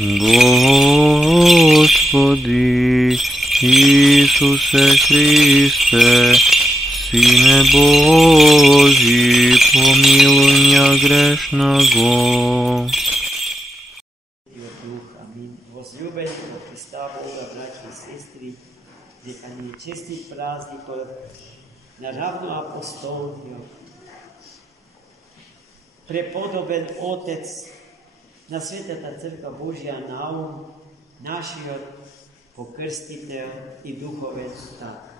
Господи Исусе Христе, Сине Божий, помилуй меня грешного. Возлюбени во Христа Бога, братья и сестры, нека ни е честит празник на равноапостолниот, преподобен Отец на Светата Црква Божия Наум, нашиот покрстител и духовен татко.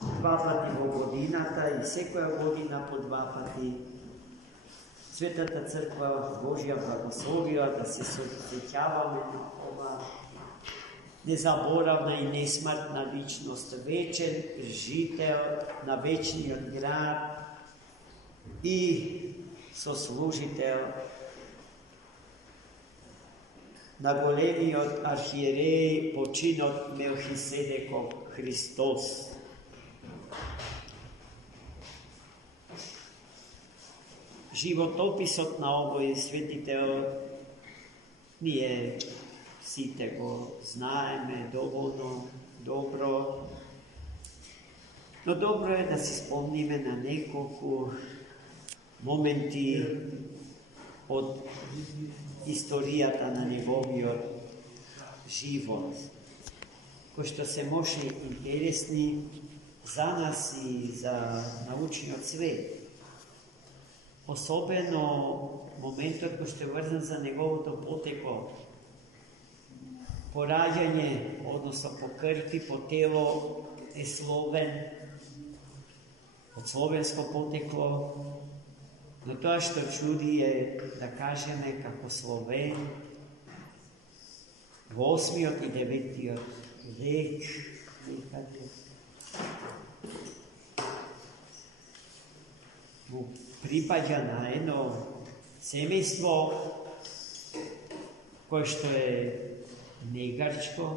Два пати во годината и секоја година по два пати Светата Црква Божия благословила да се сосеќаваме на ова незаборавна и несмртна личност, вечен жител на вечниот град и сослужител на големиот архиереј починот Мелхиседеков Христос. Животописот на овој светител ние сите го знаеме доволно добро, но добро е да си спомниме на неколку моменти од историјата на неговиот живот, кои што се може интересни за нас и за научниот свет. Особено моментот кој што е врзан за неговото потекло, пораѓање, односно по крв и по тело е словен, од словенско потекло, но тоа што чуди е, да кажеме, како словен во 8-иот и 9-иот век, некаде припаѓа на едно семејство кое што е негарчко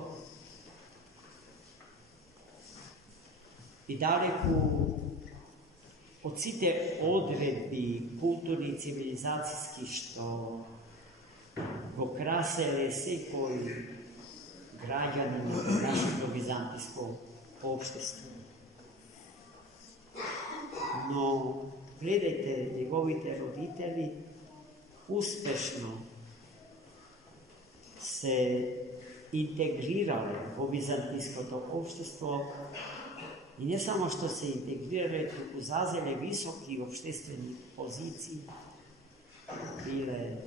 и далеку од сите одредби културни и цивилизацијски што го краселе секој граѓанин на нашето византиско општество. Но гледајте, неговите родители успешно се интегрирале во византиското општество и не само што се интегрирале, туку зазеле високи општествени позиции, биле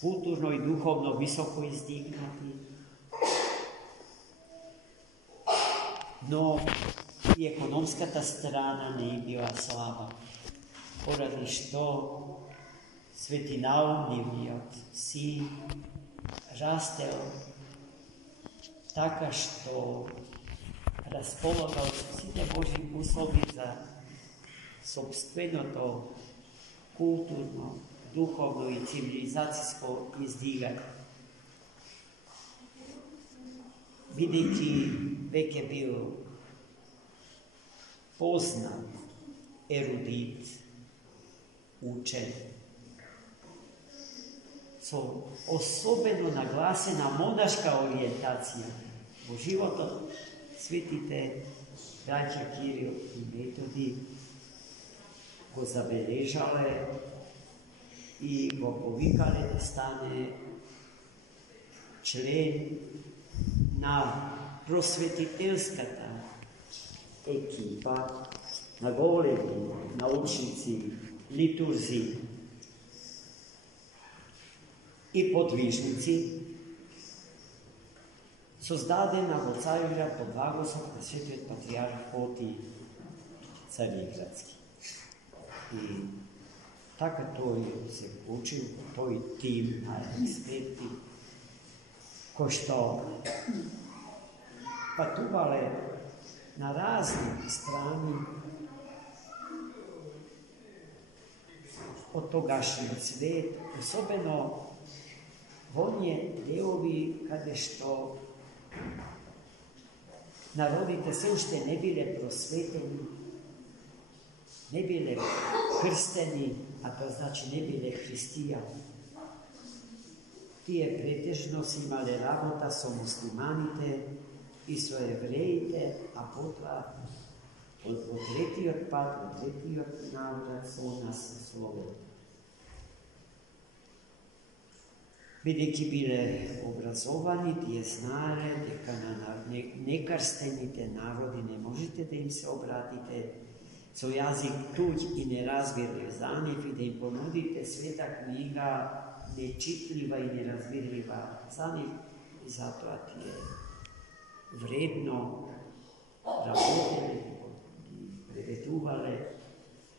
културно и духовно високо издигнати, но и економската страна не им била слаба, поради што Свети Наум, нивниот син, растел така што располагал со сите Божи услови за собственото културно, духовно и цивилизацијско издигање. Бидејќи веќе бил познат, ерудит, учен, со особено нагласена монашка ориентација во животот, светите браќа Кирил и Методи го забележале и го повикале да стане член на просветителската екипа, на големи научници, литурзи и подвижници, создадена во Цариград под благослов на светиот патриарх Фотий Цариградски. И така тој се учил, тој тим на експерти, кои што патувале на разни страни од тогашниот свет, особено во оние делови каде што народите се уште не биле просветени, не биле krsteni, a to znači ne bile hристияни. Тие претежно си имале работа со муслиманите и со евреите, а потоа во третиот пат, во третиот наврат со нас Словен. Бидејќи биле образовани, тие знаеле дека на некрстените народи не можете да им се обратите со јазик туѓ и неразбирлив за нив и да им понудите света книга нечитлива и неразбирлива за нив, и затоа тие вредно работеле, ги преведувале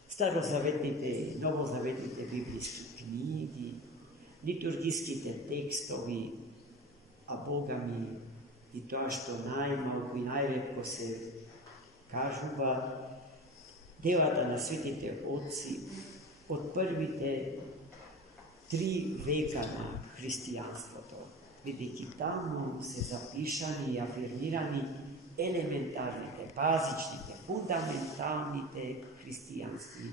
старозаветните и новозаветните библиски книги, литургиските текстови, а Богами и тоа што најмалку и најретко се кажува, делата на светите отци од првите 3 века на христијанството, бидејќи таму се запишани и афирмирани елементарните, базичните, фундаменталните христијански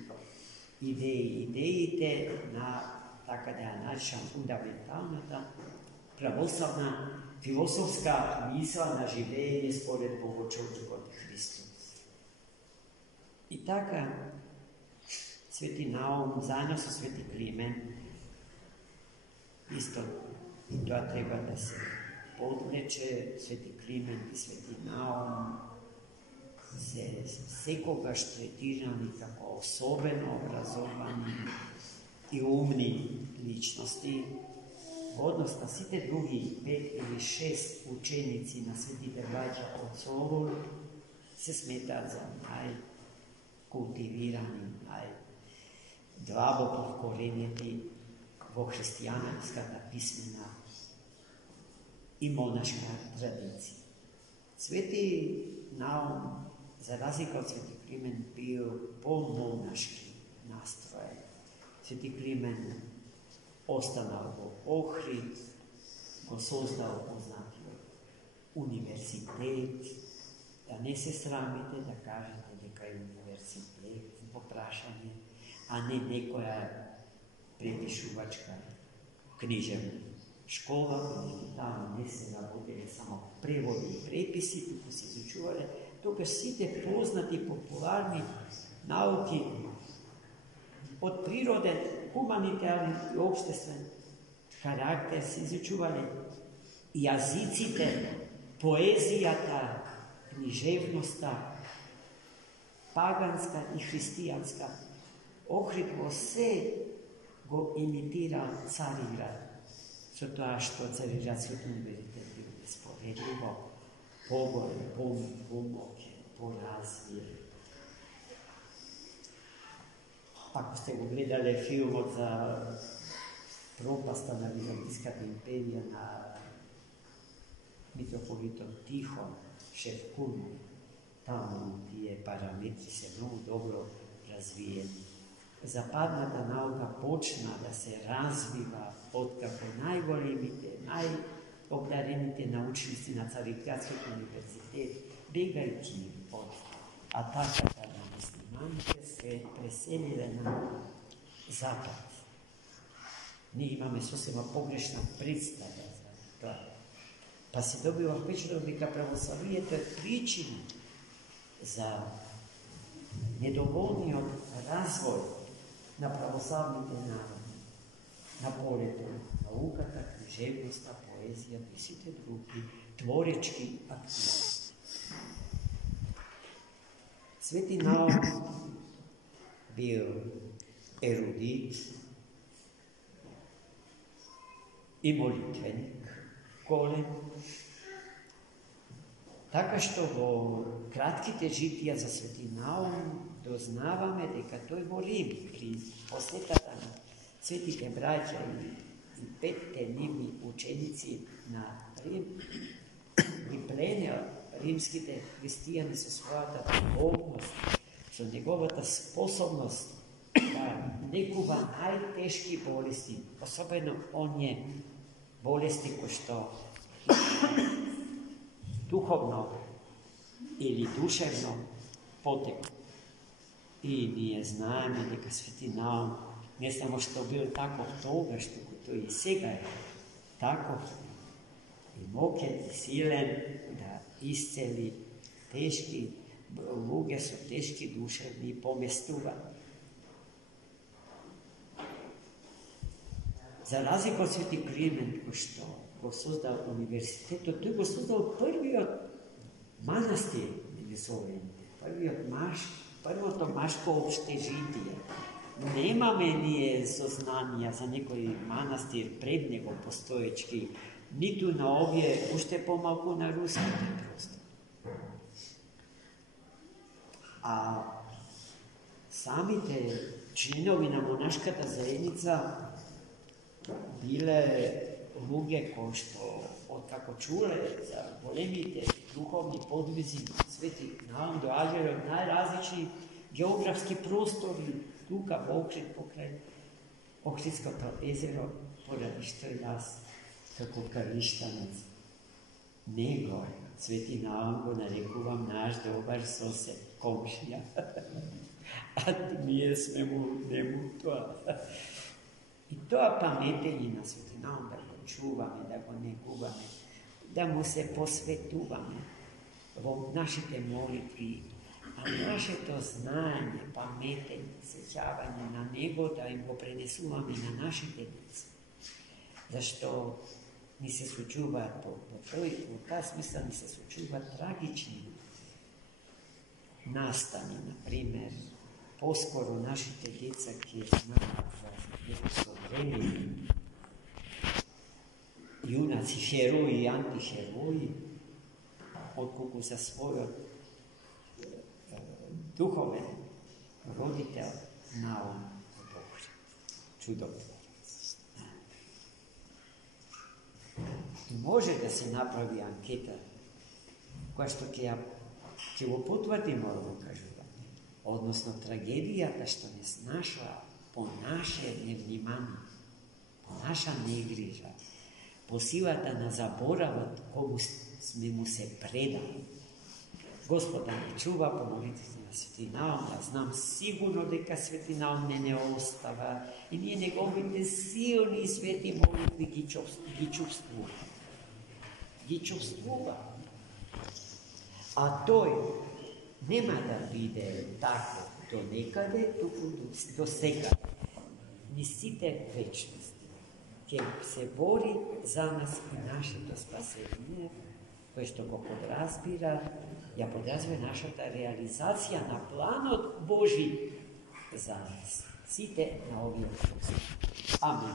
идеи, идеите на, така да ја наречам, фундаменталната православна философска мисла на живење според Богочовекот Христос. И така, Свети Наум, заедно со Свети Климент, исто, и тоа треба да се подлече, Свети Климент и Свети Наум се секогаш третирани како особено образовани и умни личности, во однос на сите други 5 или 6 ученици на светите браќа од Солун се сметаат за најкултивирани, најдлабоко вкоренети во христијанската писмена и монашка традиција. Свети Наум, за разлика од Свети Климент, бил по-монашки настроен. Свети Климент останал во Охрид, го создал познатиот университет, да не се срамите да кажете дека е университет во прашање, а не некоја препишувачка книжевна школа, бидејќи таму не се работеле само преводи и преписи, туку се изучувале тогаш сите познати популарни науки од природен, хуманитарен и обштествен характер се изучувале, јазиците, поезијата, книжевноста, паганска и христијанска. Охрид во се го имитирал Цариград, со тоа што Цариградскиот универзитет бил неспоредливо поголем, помоќен, поразвиен. Ако сте го гледале филмот за пропаста на Византиската империја на митрополитот Тихон Шевкун, таму тие параметри се многу добро развиени. Западната наука почна да се развива откако најголемите, најобдарените научници на Цариградскиот универзитет, бегајќи од атаката на муслиманите, се преселиле на Запад. Ние имаме сосема погрешна представа за тоа. Па се добива впечаток дека православието е причина за недоволниот развој на православните народи, на полето науката, книжевноста, поезијата и сите други творечки активности. Свети Наум бил ерудит и молитвеник, голем, така што во кратките житија за Свети Наум дознаваме дека тој во Рим, при посетата на светите браќа и 5 нивни ученици на Рим, ги пленел римските христијани со својата духовност, со неговата способност да лекува најтешки болести, особено оние болести кои што духовно или душевно потекло. И ние знаеме дека Свети Наум не само што бил таков тогаш, туку тој и сега е таков и мокен и силен да исцели тешки луѓе со тешки душевни поместувања. За разлика од Свети Климент, кој што го создал университетот, тој го создал првиот манастир на Словените, првото машко општежитие. Немаме ние сознанија за некој манастир пред него постоечки, ниту на овие, уште помалку на руските простори. А самите членови на монашката заедница биле луѓе кои што откако чуле за големите духовни подвизи Свети Наум доаѓале од најразлични географски простори, тука во Охрид, покрај Охридското езеро, поради што и јас, како карлиштанец, него, Свети Наум, го нарекувам наш добар сосед, комшија. А ние сме му нему тоа. И тоа паметење на Свети Наум, да го чуваме, да го негуваме, да му се посветуваме во нашите молитви, а нашето знаење, паметење, сеќавање на него да им го пренесуваме на нашите деца. Зашто ни се случуваат во таа смисла ни се случуваат трагични настани, например, поскоро нашите деца ќе знаат за некои јунаци, херои и антихерои, отколку за својот духовен родител Наум Бог, чудотворец. И може да се направи анкета, која што ќе го потврди моето кажување, односно трагедијата што не снашла по наше невнимание, по наша негрижа, по силата на заборавот кому сме му се предали. Господа не чува по молитвите на Свети Наум, а знам сигурно дека Свети Наум не остава и ние неговите силни и свети молитви ги чувствува. А тој нема да биде тако до некаде, туку до сега. Ни сите вечности ќе се бори за нас и нашето спасение, кој што го подразбира, ја подразбира нашата реализација на планот Божи за нас. Сите на овие простори. Амин.